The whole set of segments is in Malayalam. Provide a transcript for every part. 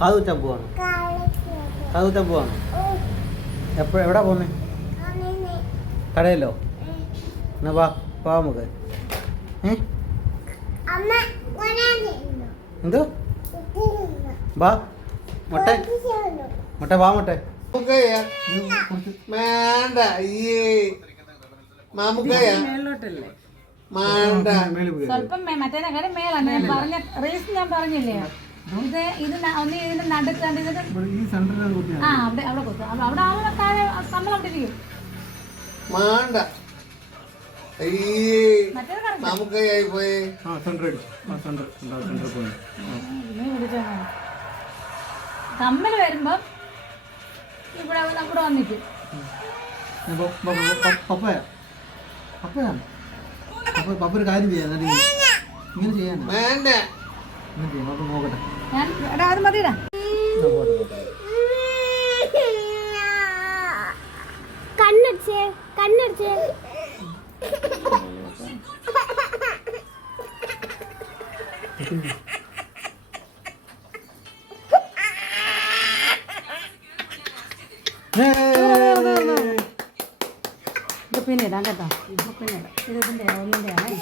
കാതുകുത്താൻ പോവാണ്. കാതുകുത്താൻ പോവാണ്. എവിടാ പോന്നേ? കടയിലോ? എന്നാ വാ നമുക്ക്. എന്തോ വാ മുട്ട മുട്ട വാ മുട്ട വേണ്ട സ്വല്പം മറ്റേനെ മേലാണ്. ഞാൻ പറഞ്ഞ റീസൺ ഞാൻ പറഞ്ഞില്ലേ, ഇത് ഒന്ന് ഇതിന്റെ നടുക്കാണ്ട് ഇതിന്റെ അവിടെ അവിടെ കൊടുത്തു. അവിടെ ആളുകൾ താഴെ നമ്മളവിടെ ഇരിക്കും. കമ്മൽ വരുമ്പോ ഇവിടെ നമ്മുടെ വന്നിക്കും. പപ്പ ഒരു കാര്യം ചെയ്യാം, ഇങ്ങനെ ചെയ്യാൻ നോക്കട്ടെ. അത് മതിടാ. കണ്ണടിച്ചേ കണ്ണടിച്ചേ ഇത് പിന്നെ ഇടാം കേട്ടോ. പിന്നെ ഇടാം. ഇതിന്റെ ഒന്നിന്റെ ആണ്.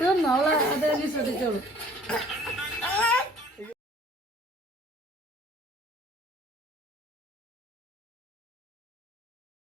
തീർന്നു. അവള് അത് ശ്രദ്ധിച്ചോളൂ.